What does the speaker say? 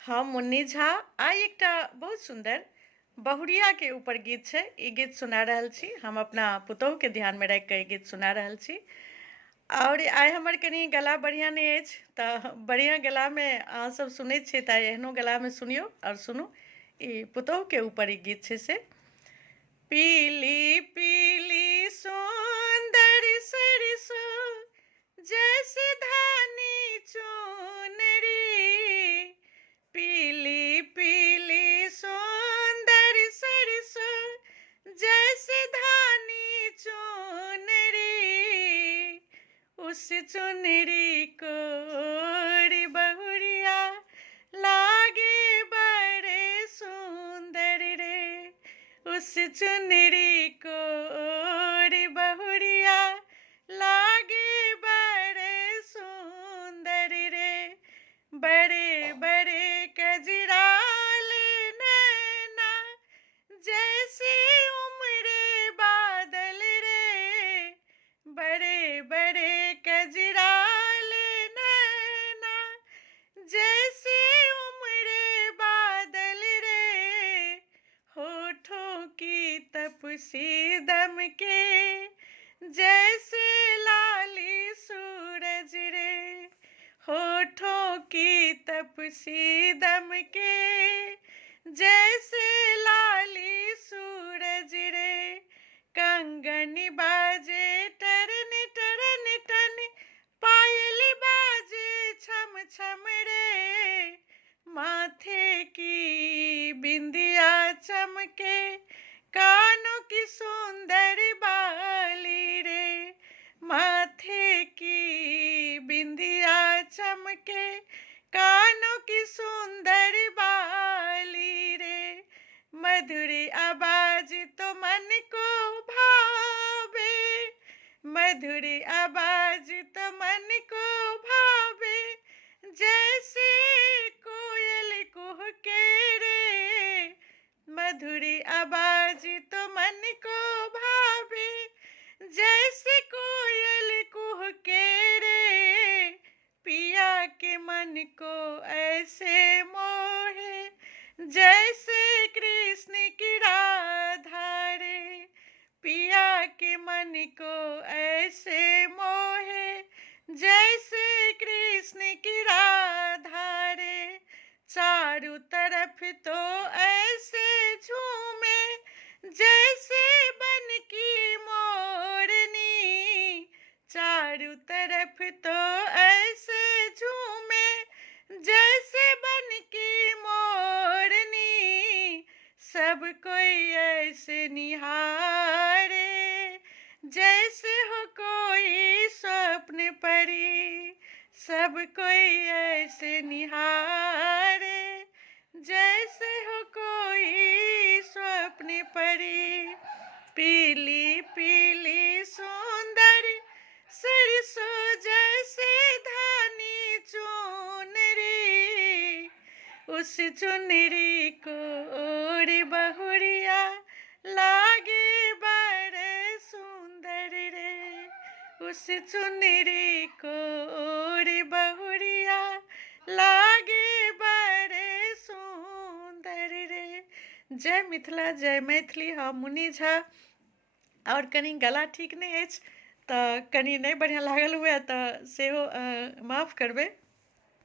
हम मुन्नी झा आइ एकटा बहुत सुंदर बहुरिया के ऊपर गीत छै। ई गीत सुना रहल छी। हम अपना पुतोह के ध्यान में राखि कऽ ई गीत सुना रहल छी। और आइ हमर कनी गला बढ़िया नहि अछि, तऽ बढ़िया गला में अहाँ सब सुनैत छियै तऽ एहनो गला में सुनियो और सुनू। ई पुतोह के ऊपर ई गीत छै से पीली पीली सुंदर सरसों जैसे धानी चुनरी, पीली पीली सुंदर सरसों जैसे धानी चुनरी, उस चुनरी को ओढ़ी बहुरिया लागे बड़े सुंदर रे, उस चुनरी को ओढ़ी बहुरिया लागे बड़े सुंदर रे, बड़े बड़े कजराल नैना जैसे उमड़े बादल रे, बड़े बड़े कजराल नैना जैसे उमड़े बादल रे, होठों की तपसी दम के जैसे लाली सूरज रे, होठों की तपसी दम के जैसे लाली सूरज रे, कंगन बाजे टरन टरन टन, पायल बाजे छम छम रे, माथे की बिंदिया चमके कानों की सुंदर बाली रे, माथे की बिंदिया चमके कानों की सुंदर बाली रे, मधुर आवाज तो मन को भावे, मधुर आवाज तो मन को भावे जैसे कोयल कुहके रे, मधुर आवाज तो मन को भावे जैसे कोयल कुहके रे, पिया के मन को ऐसे मोहे जैसे कृष्ण की राधा रे, पिया के मन को ऐसे मोहे जैसे कृष्ण की राधा रे, चारों तरफ तो ऐसे झूमे जैसे बन की मोरनी, चारों तरफ तो ऐसे झूमे जैसे बन की मोरनी, सब कोई ऐसे निहारे जैसे हो कोई स्वप्न परी, सब कोई ऐसे निहारे जैसे हो कोई स्वप्न परी, पीली पीली सुंदर सरसों जैसे धानी चुनरी, उस चुनरी को ओढ़ी बहुरिया लागे बड़े सुंदर रे, उस चुनरी को ओढ़ी बहुरिया लागे बड़े सुंदर रे। जय मिथिला, जय मैथिली। हम मुन्नी झा और कनी गला ठीक नहीं अछि, तऽ कनी नहीं बढ़िया लागल हुए तऽ सेहो माफ करबै।